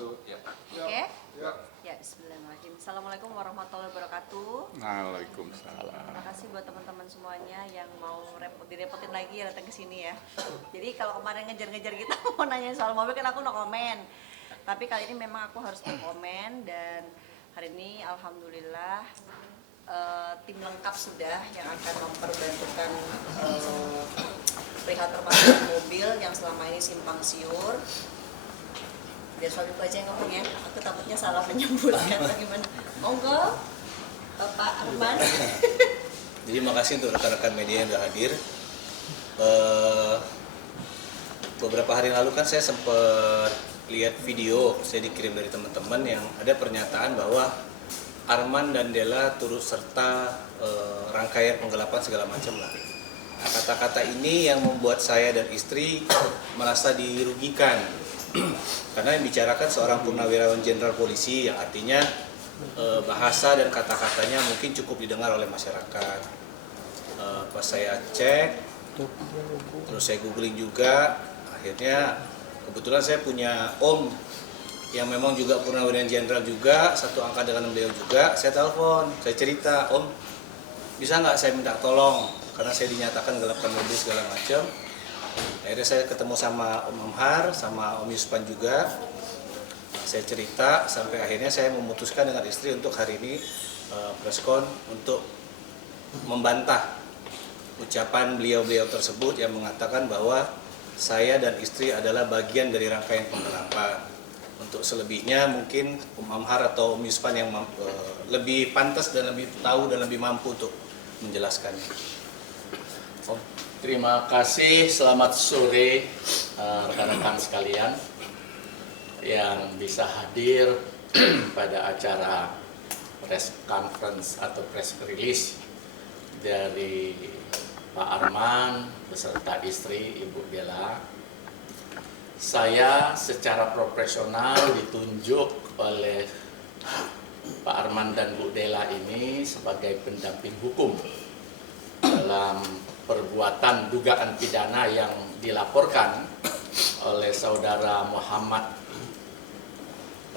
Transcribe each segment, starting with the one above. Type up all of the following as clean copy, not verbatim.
Satu, ya Pak. Oke? Ya, bismillahirrahmanirrahim. Assalamualaikum warahmatullahi wabarakatuh. Waalaikumsalam. Terima kasih buat teman-teman semuanya yang mau direpotin lagi ya datang ke sini ya. Jadi kalau kemarin ngejar-ngejar kita mau nanya soal mobil kan aku no komen. Tapi kali ini memang aku harus komen dan hari ini alhamdulillah tim lengkap sudah yang akan memperbantukan perihal terpasang mobil yang selama ini simpang siur. Biar suamiku aja yang ngomong ya, aku takutnya salah menyebutkan bagaimana. Monggo, Bapak Arman. Jadi makasih untuk rekan-rekan media yang sudah hadir. Beberapa hari lalu kan saya sempat lihat video, saya dikirim dari teman-teman yang ada pernyataan bahwa Arman dan Della turut serta rangkaian penggelapan segala macam lah. Nah, kata-kata ini yang membuat saya dan istri merasa dirugikan. Karena yang bicarakan seorang purnawirawan jenderal polisi yang artinya bahasa dan kata-katanya mungkin cukup didengar oleh masyarakat. Pas saya cek, terus saya googling juga, akhirnya kebetulan saya punya om yang memang juga purnawirawan jenderal juga, satu angka dengan beliau juga. Saya telepon, saya cerita, om bisa nggak saya minta tolong karena saya dinyatakan gelapan mobil segala macam. Akhirnya saya ketemu sama Om Amhar, sama Om Yuspan juga. Saya cerita sampai akhirnya saya memutuskan dengan istri untuk hari ini preskon untuk membantah ucapan beliau-beliau tersebut yang mengatakan bahwa saya dan istri adalah bagian dari rangkaian penggelapan. Untuk selebihnya mungkin Om Amhar atau Om Yuspan yang lebih pantas dan lebih tahu dan lebih mampu untuk menjelaskannya. Om. Terima kasih, selamat sore rekan-rekan sekalian yang bisa hadir pada acara press conference atau press release dari Pak Arman beserta istri Ibu Della. Saya secara profesional ditunjuk oleh Pak Arman dan Bu Della ini sebagai pendamping hukum dalam perbuatan dugaan pidana yang dilaporkan oleh saudara Muhammad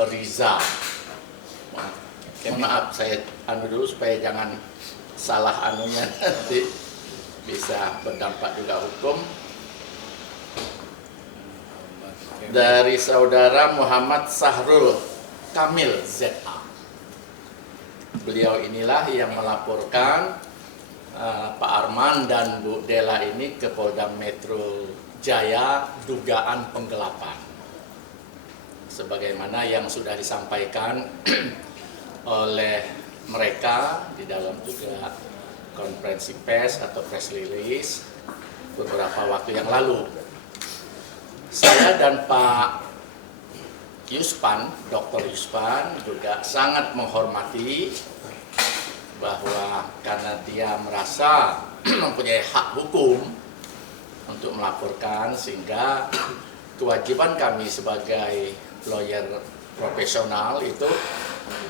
Riza. Maaf, saya dulu supaya jangan salah anunya nanti bisa berdampak juga hukum. Dari saudara Muhammad Sahrul Kamil ZA. Beliau inilah yang melaporkan Pak Arman dan Bu Della ini ke Polda Metro Jaya dugaan penggelapan. Sebagaimana yang sudah disampaikan oleh mereka di dalam juga konferensi pers atau press release beberapa waktu yang lalu. Saya dan Pak Yuspan, Dr. Yuspan juga sangat menghormati bahwa karena dia merasa mempunyai hak hukum untuk melaporkan, sehingga kewajiban kami sebagai lawyer profesional itu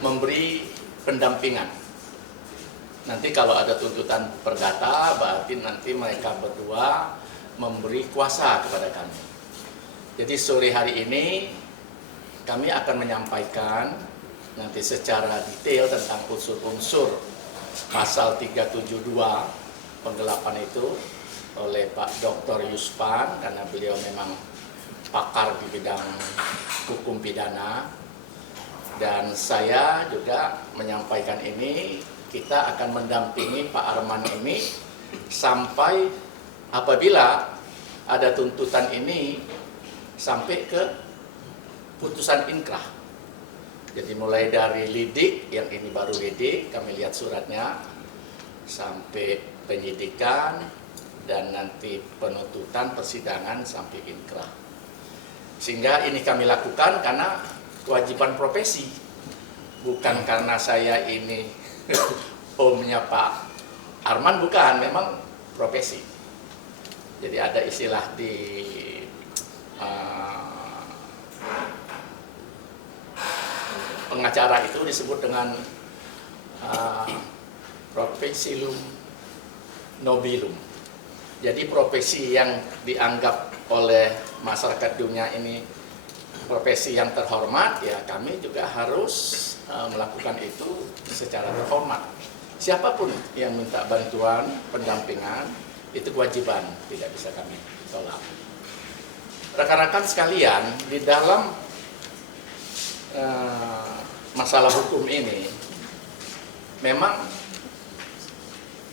memberi pendampingan. Nanti kalau ada tuntutan perdata, berarti nanti mereka berdua memberi kuasa kepada kami. Jadi sore hari ini kami akan menyampaikan nanti secara detail tentang unsur-unsur pasal 372 penggelapan itu oleh Pak Dr. Yuspan karena beliau memang pakar di bidang hukum pidana, dan saya juga menyampaikan ini. Kita akan mendampingi Pak Arman ini sampai apabila ada tuntutan ini sampai ke putusan inkrah. Jadi mulai dari lidik, yang ini baru lidik, kami lihat suratnya, sampai penyidikan, dan nanti penuntutan persidangan sampai inkrah. Sehingga ini kami lakukan karena kewajiban profesi, bukan karena saya ini omnya Pak Arman, bukan, memang profesi. Jadi ada istilah di pengacara itu disebut dengan profesium nobilum. Jadi profesi yang dianggap oleh masyarakat dunia ini profesi yang terhormat, ya kami juga harus melakukan itu secara terhormat. Siapapun yang minta bantuan, pendampingan, itu kewajiban, tidak bisa kami tolak. Rekan-rekan sekalian, di dalam masalah hukum ini, memang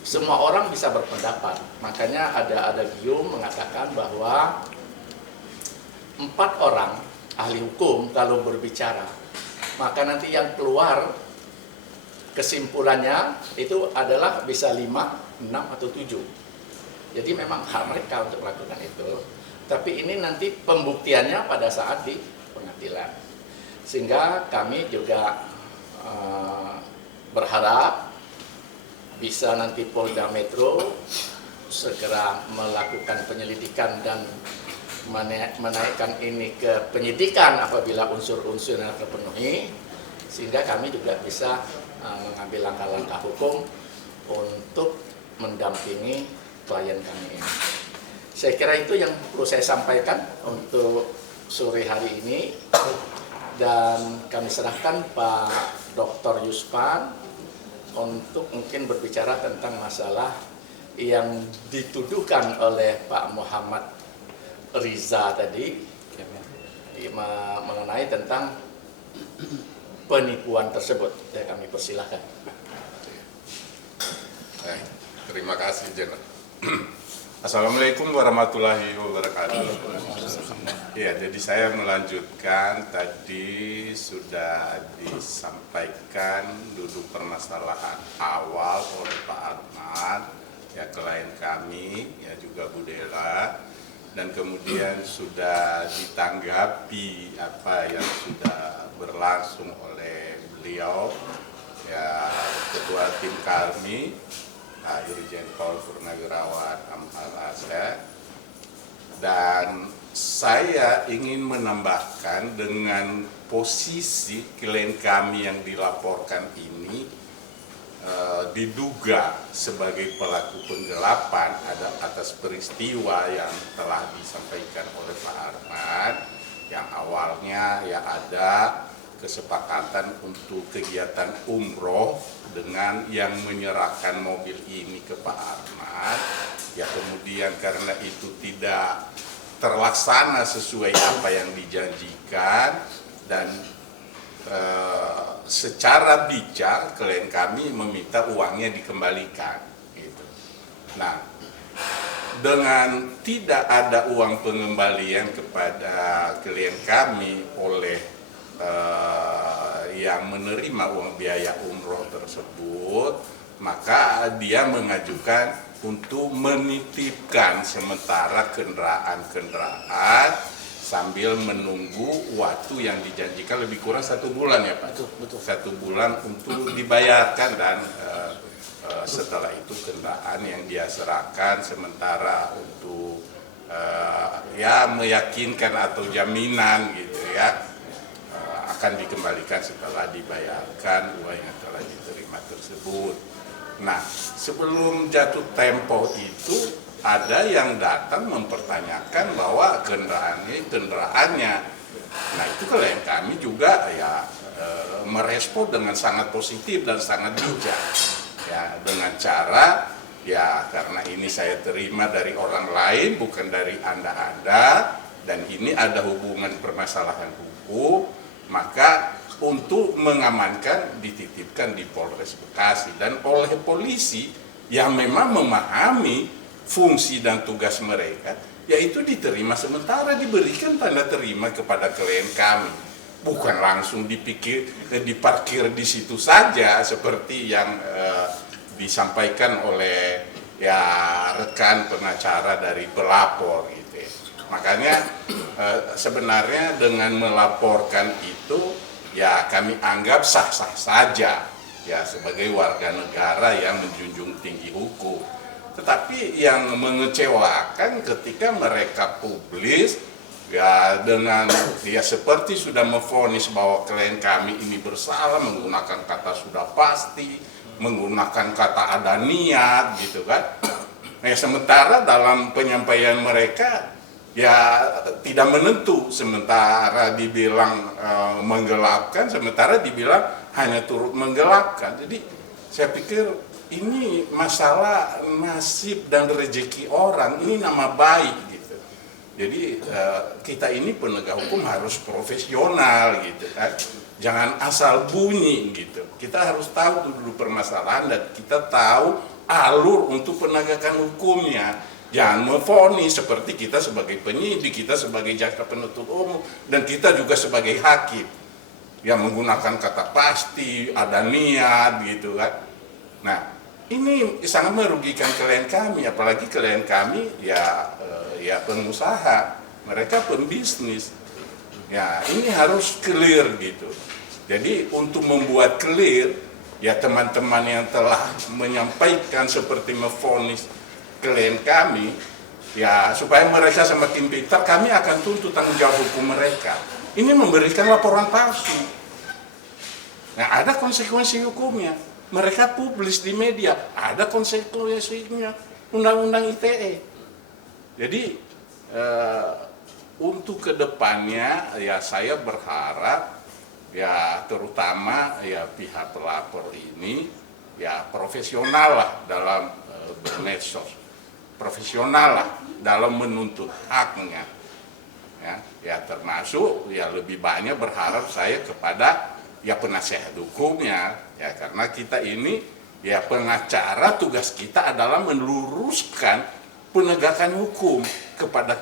semua orang bisa berpendapat. Makanya ada adagium mengatakan bahwa 4 orang ahli hukum kalau berbicara, maka nanti yang keluar kesimpulannya itu adalah bisa 5, 6, atau 7. Jadi memang hak mereka untuk melakukan itu. Tapi ini nanti pembuktiannya pada saat di pengadilan. Sehingga kami juga berharap bisa nanti Polda Metro segera melakukan penyelidikan dan menaikkan ini ke penyidikan apabila unsur-unsur yang terpenuhi, sehingga kami juga bisa mengambil langkah-langkah hukum untuk mendampingi klien kami ini. Saya kira itu yang perlu saya sampaikan untuk sore hari ini, dan kami serahkan Pak Dr. Yuspan untuk mungkin berbicara tentang masalah yang dituduhkan oleh Pak Muhammad Riza tadi mengenai tentang penipuan tersebut. Ya, kami persilahkan. Terima kasih, Jenderal. Assalamualaikum warahmatullahi wabarakatuh. Ya, jadi saya melanjutkan tadi sudah disampaikan duduk permasalahan awal oleh Pak Arman, ya klien kami, ya juga Bu Dela. Dan kemudian sudah ditanggapi apa yang sudah berlangsung oleh beliau, ya ketua tim kami, Irjen Paul Purnawirawan Al-Azhar. Dan saya ingin menambahkan dengan posisi klien kami yang dilaporkan ini diduga sebagai pelaku penggelapan atas peristiwa yang telah disampaikan oleh Pak Arman, yang awalnya ya ada kesepakatan untuk kegiatan umroh dengan yang menyerahkan mobil ini ke Pak Arman, ya kemudian karena itu tidak terlaksana sesuai apa yang dijanjikan, dan secara bijak klien kami meminta uangnya dikembalikan gitu. Nah, dengan tidak ada uang pengembalian kepada klien kami oleh yang menerima uang biaya umroh tersebut, maka dia mengajukan untuk menitipkan sementara kendaraan sambil menunggu waktu yang dijanjikan lebih kurang 1 bulan ya Pak. Betul. 1 bulan untuk dibayarkan, dan setelah itu kendaraan yang dia serahkan sementara untuk ya meyakinkan atau jaminan gitu ya, akan dikembalikan setelah dibayarkan uang yang telah diterima tersebut. Nah, sebelum jatuh tempo itu ada yang datang mempertanyakan bahwa kendaraannya. Nah, itu klien kami juga ya merespon dengan sangat positif dan sangat bijak. Ya, dengan cara ya karena ini saya terima dari orang lain bukan dari Anda, dan ini ada hubungan permasalahan hukum, maka untuk mengamankan dititipkan di Polres Bekasi dan oleh polisi yang memang memahami fungsi dan tugas mereka, yaitu diterima sementara, diberikan tanda terima kepada klien kami, bukan langsung diparkir di situ saja seperti yang disampaikan oleh ya rekan pengacara dari pelapor gitu ya. Makanya sebenarnya dengan melaporkan itu ya kami anggap sah-sah saja ya sebagai warga negara yang menjunjung tinggi hukum. Tetapi yang mengecewakan ketika mereka publis ya dengan dia seperti sudah memvonis bahwa klien kami ini bersalah, menggunakan kata sudah pasti, menggunakan kata ada niat gitu kan. Nah, sementara dalam penyampaian mereka ya tidak menentu, sementara dibilang menggelapkan, sementara dibilang hanya turut menggelapkan. Jadi saya pikir ini masalah nasib dan rezeki orang, ini nama baik gitu. Jadi kita ini penegak hukum harus profesional gitu kan, jangan asal bunyi gitu. Kita harus tahu dulu permasalahan dan kita tahu alur untuk penegakan hukumnya. Jangan memvonis seperti kita sebagai penyidik, kita sebagai jaksa penuntut umum, dan kita juga sebagai hakim yang menggunakan kata pasti, ada niat gitu kan. Nah, ini sangat merugikan klien kami, apalagi klien kami ya pengusaha, mereka pembisnis. Ya, ini harus clear gitu. Jadi untuk membuat clear, ya teman-teman yang telah menyampaikan seperti memvonis klien kami, ya supaya mereka semakin pintar, kami akan tuntut tanggung jawab hukum mereka. Ini memberikan laporan palsu. Nah, ada konsekuensi hukumnya. Mereka publis di media, ada konsekuensinya, undang-undang ITE. Jadi untuk kedepannya ya saya berharap ya terutama ya pihak pelapor ini ya profesional lah dalam bermedsos, profesional lah dalam menuntut haknya, ya termasuk ya lebih banyak berharap saya kepada ya penasihat hukumnya, ya karena kita ini ya pengacara, tugas kita adalah meluruskan penegakan hukum kepada